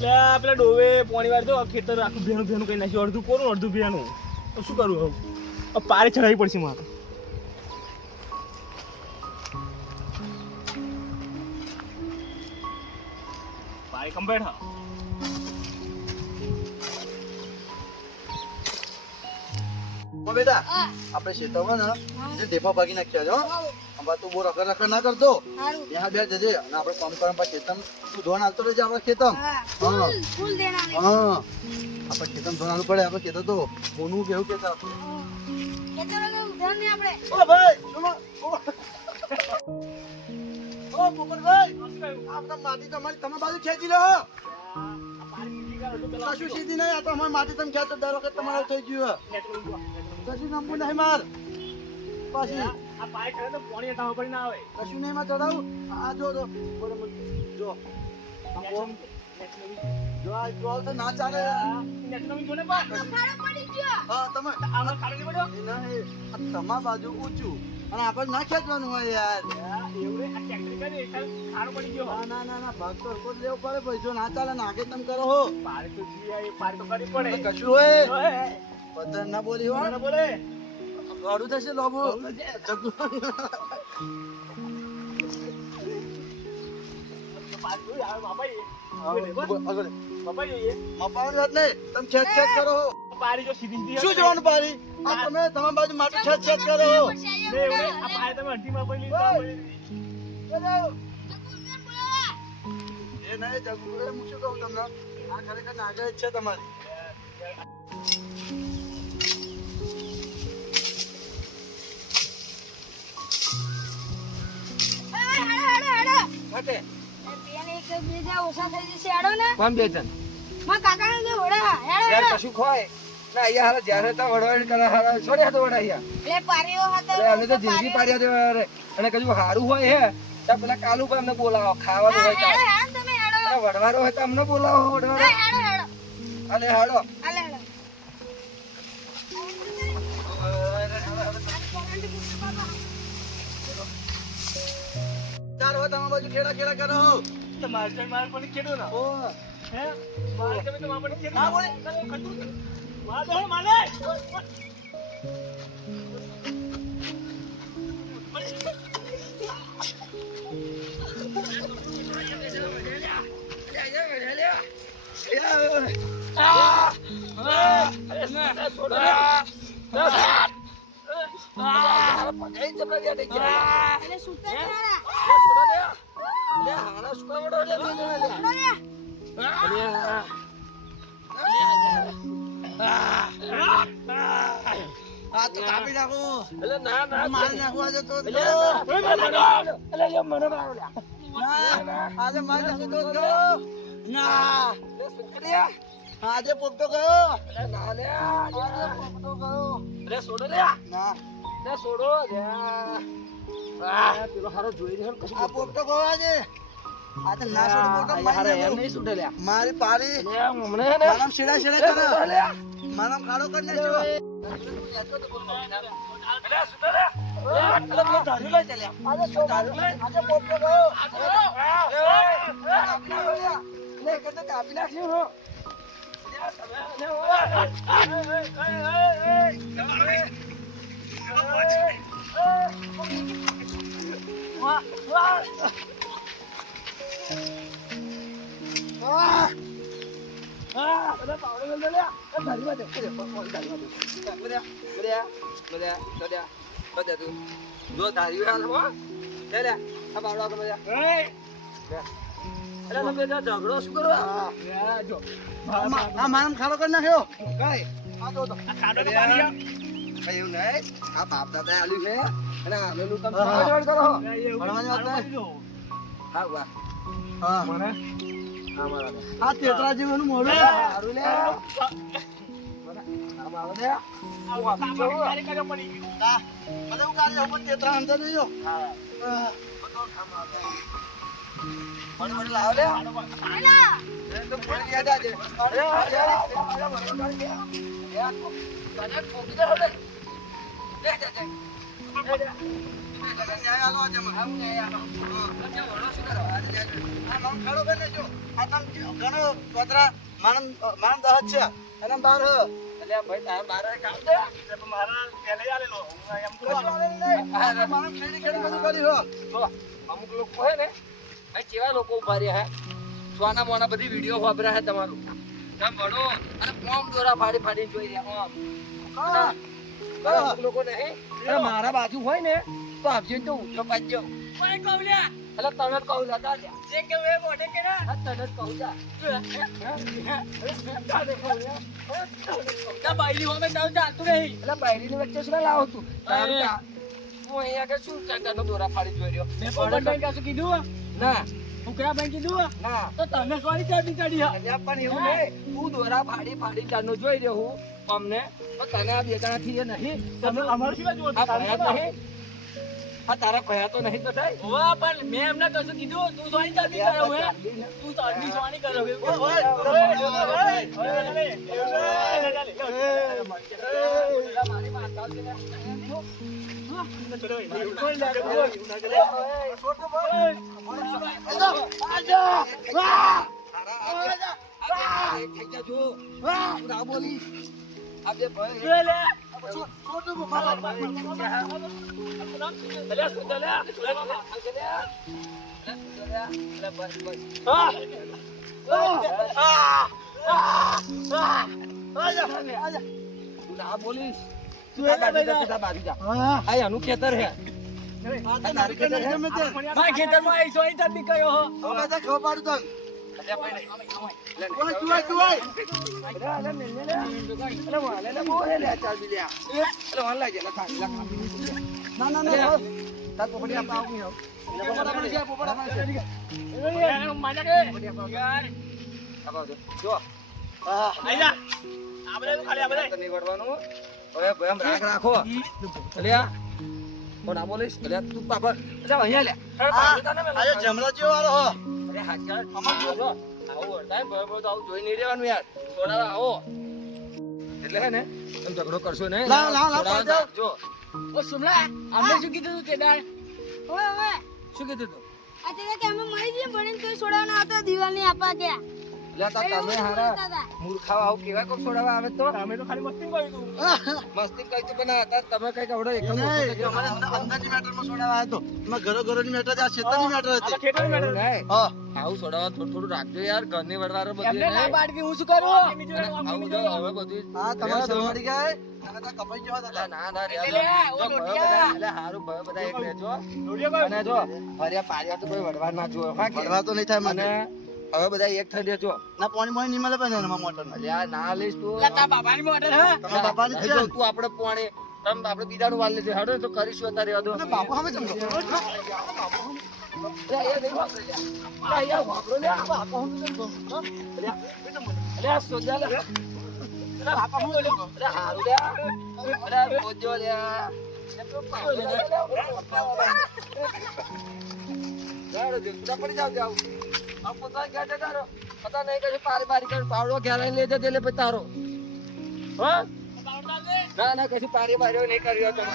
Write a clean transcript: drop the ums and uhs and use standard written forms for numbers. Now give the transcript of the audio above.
પેલા ડોવે પોણી વાર તો ખેતર આખું ભેનું ભેનું કઈ નાખ્યું, અડધું કોરું અડધું ભેનું. તો શું કરું હવે? પારે ચડાવવી પડશે મારે. પારે કમ્પ્લીટ હા. બેટા આપણે શેતામાં ને જે ઢેફા ભાગી નાખ્યા છે. હો તું બહુ રખડ ના કરતો. ત્યાં બે જજે અને આપણે કામ કરવા પછી ખેતમ તું ધોન હાલતો રહેજે. આપણે ખેતમ આપણે ખેતમ ધોન હાલવું પડે. આપણે ખેતર તો કોનું કેવું કેતા ઓ ભાઈ ઓ પોપટભાઈ આપણે માટી તમારી તમે બાજુ ખેંચી લો. કશું સીધી નહીં. આ તો અમારી માટી તમે ખેંચો દર વખત તમારે થઈ ગયું. કશું નમવું નહીં માર પાછી આ પારે ચડે તો પોણી ટાવ પડી ના આવે. કશું નહીં માં ચડાવું. આ જો જો જો જો આ ટ્રોલ તો ના ચાલે. નેટનો જોને પા હા તમે આમાં ખાડો નહીં પડ્યો. નહીં તમારા બાજુ ઊંચું અને આપણે ના ખેંચવાનું હોય યાર. એવું આ ટ્રેક્ટર કરી ખાડો પડી ગયો. ના ના ના ભાગ તો લેવો પડે ભાઈ. જો ના ચાલે ને આગે તમે કરો હો પારે તો પારે તો કરી પડે. કશું હોય પતંગ ના બોલી હોય ના બોલે ગાડું થશે લોબો પારે જોઈ આવે બાપાઈ. બાપાઈ મપાવાની વાત નહીં. તમે ખેંચ ખેંચ કરો હો. પારી જો સીધી સીધી શું જોવાનું પારી? આ તમે તમારી બાજુ માટી ખેંચ ખેંચ કરો હો. આ પારે તમે અડધી માં પડી એ નહીં જગુ હું શું કહું તમને આ ખરેખર નાગર જ છે તમારી. કોણ બે જણ યાર કશું ખોય ના અહીંયા હારા જ્યારે તા વડવાડ કરે હારા છોડ્યા તો વડાયા એટલે અમે તો જિંદગી પાડ્યા તો અને કજુ હારું હોય હે તો પેલા કાલુ પર અમને બોલાવો ખાવાનું હોય તો અને વડવારો હોય તો અમને બોલાવો વડવારો અલે હાડો ચાર હોય તમારી બાજુ ખેડા ખેડા કરો. મારે પણ ખેડો ના ઓ હે મારે તમે તો મારે પણ ખેડો ના બોલે મારે દે માલે આ તો કાપી નાખો. ના ના મારી નાખવા દે તો મને મારો આજે મારી નાખો તો ના આજે પોપટો ગયો. ના લે આજે પોપટો ગયો. અરે છોડો લે ના લે છોડો પેલો હારો જોઈ રહ્યો કશું આ પોપટો ગયો આજે. આ તો ના છોડ પોપટો મારી એમ નાખો. નહીં છૂટે લે મારી પારી લે હમણે ને મારામ છેડા છેડા કરો. લે મારામ ખાડો કરી નાખ્યો. અરે છૂટે લે અરે પેલો ધાર્યું લઈ ચાલ્યા આજે ધાર્યું લઈ આજે પોપટો ગયો. લે કદે કાપી નાખ્યું હો જો ધાર્યું લે લે આ બાવડા તો બધા અરે તમે ઝઘડો શું કરો જો આ મારામ ખાડો કરી નાખ્યો. કઈ આ તો આ ખાડો તો પાણી એવું નહીં આ બાપ દાદા આલ્યું છે અને આલેલું તમે જોડ કરો ભણવાની વાત નહીં. હા વાહ હા મને અમારા આ તેતરા જેવું મોઢું. સારું લે આ બાવડા દે પાણી કર્યો પડી ગયું. ના મને હું કાઢી જાઉં પણ તેતરા અંદર નહીં જો. પણ લાવ લે તો ફોન યાદ આજે અરે યાર તને ઠોકી દે લે લે લે ન્યાય આલો આજે મને. આવું નહીં આલો. તમે વડો શું કરો? આજે જાય. આ નામ ખાડો કરી નાખ્યો. આ તમ ઘણો પતરા માનમ દહત છે. અને બાર હ. એટલે ભાઈ તારે બારે કામ છે? મારા પહેલે જ આલેલો હું એમ કશું આવે નહીં. આ માનમ ખેડી ખેડી બધું કરી હો. જો અમુક લોકો હોય ને અહીં કેવા લોકો ઉભા રહ્યા હે સોના મોના બધી વિડીયો વાપર્યા હે તમારું તમે વડો અને ઓમ દોરા ફાડી ફાડી જોઈ રહ્યા ઓમ હા. અમુક લોકો નહીં અને મારા બાજુ હોય ને તો આપજો ને તો ઊંચો પાડજો પણ કહું લ્યા એટલે તને જ કહું લ્યા તાર જે કેવું એ મોઢે કે ના તને જ કહું લ્યા તને કહું લ્યા બાયરી હોમે તારું ચાલતું નહીં એટલે બાયરીની વચ્ચે શું લાવો તું તારું હું અહીંયા આગળ શું તને દોરા ફાડી જોઈ રહ્યો મેં પોપટભાઈ કશું કીધું ના હું કયા ભાઈ કીધું ના તો તમે સોરી ચાડી ચાડી હા પણ એવું નહીં તું દોરા ફાડી ફાડી ચાડનો જોઈ રહ્યો હું અમને તો તને આ બેગાથી એ નહીં તમે અમારું શું જોવો આ ભયા જ નહીં આ તારા ભયા તો નહીં તો થાય હોવા પણ મેં એમને કશું કીધું તું સોરી ચાડી કરો હે તું ચાડી સોરી કરો હે મારી માતા છે ને બોલીશ આનું ખેતર હે ખેતરમાં આવી સોઈ ચાંદી કયો હો ખબર પાડું તને. ના ના ના તાર પોપડી આપા આવું હો. પોપડા છે પોપડા છે. જો આઈ જા આ બધા ખાલી આ બધા નહીં વળવાનું હવે ભયમ રાખ રાખો અલ્યા કોણ આ બોલીશ અલ્યા તું પાપા અલ્યા અહીંયા લે આયો જમરા જેવો વાળો હો. અરે હાચા અમાર જો આવો વળતા ભય ભય તો આવું જોઈ નહીં રહેવાનું યાર થોડા આવો એટલે હે ને તમે ઝઘડો કરશો ને જો ઓ સુમલા અમે શું કીધું તું કેદાર ઓય ઓય શું કીધું તું આ તે કે અમે મરી જઈએ ભણીને તોય છોડાવના આવતા દિવાલની આપા ગયા એટલે તમે હારા મૂર્ખાઓ આવું કેવા કોક છોડાવવા આવે તો અમે તો ખાલી મસ્તી કર્યું તું મસ્તી કઈ તું પણ હતા તમે કઈ કવડો એક નહીં, અમારે અંદરની મેટરમાં છોડાવવા આવ્યો તો. એમાં ઘરો-ઘરોની મેટર છે, આ ખેતરની મેટર હતી. આ ખેતર મેળે હા. આવું છોડાવવા થોડું થોડું રાખજો યાર ઘરની વડવારો બધું એમને ના નહીં. પાડકી હું શું કરું આવું જો હવે બધું હા, તમારે શરમાડી ગયા? નકર તો કપાઈ ગયો હોત ના હતા. ના રહેજો. એટલે લે, ઓ જો ભયો લોટિયા. બધા- એટલે હારું ભયો બધા એક રહેજો. રોડિયો કર અને જો ફર્યા પાર્યા તો કોઈ વડવા ના જોવે હા કે? ભરવા તો નહીં થાય મને. અને હવે બધા એક થઈ રહેજો. ના પાણી મોણી નહીં મળે પણ એનામાં મોટરમાં. અલ્યા ના લઈશ તું તારા બાબાની મોટર હે તમારા બાપાની જ છે જો ને? તું આપણે પાણી તમે આપણે બીજાનું વાલ લેજે હેડો તો કરીશું અત્યારે રહેવા દો. અને બાપુ સામે ચમકો. અરે અહીંયા નહીં વાપરે લ્યા. અરે અહીંયા વાપરો લ્યા. બાપા હું ચમકો. હા? અલ્યા આ સોજા લે. અરે બાપા હું બોલ્યો. અરે હારું લ્યા. અરે સોજો લ્યા. જાડો દેખતા પડી જાવ જાવ. આ પોતા ક્યાં છે તારો? પતા નહીં કશું પારી પારી કર પાવડો ક્યારે લેજે તે લે પછી તારો. હા? ના ના કશું પારી પારી નહીં કર્યો તમે.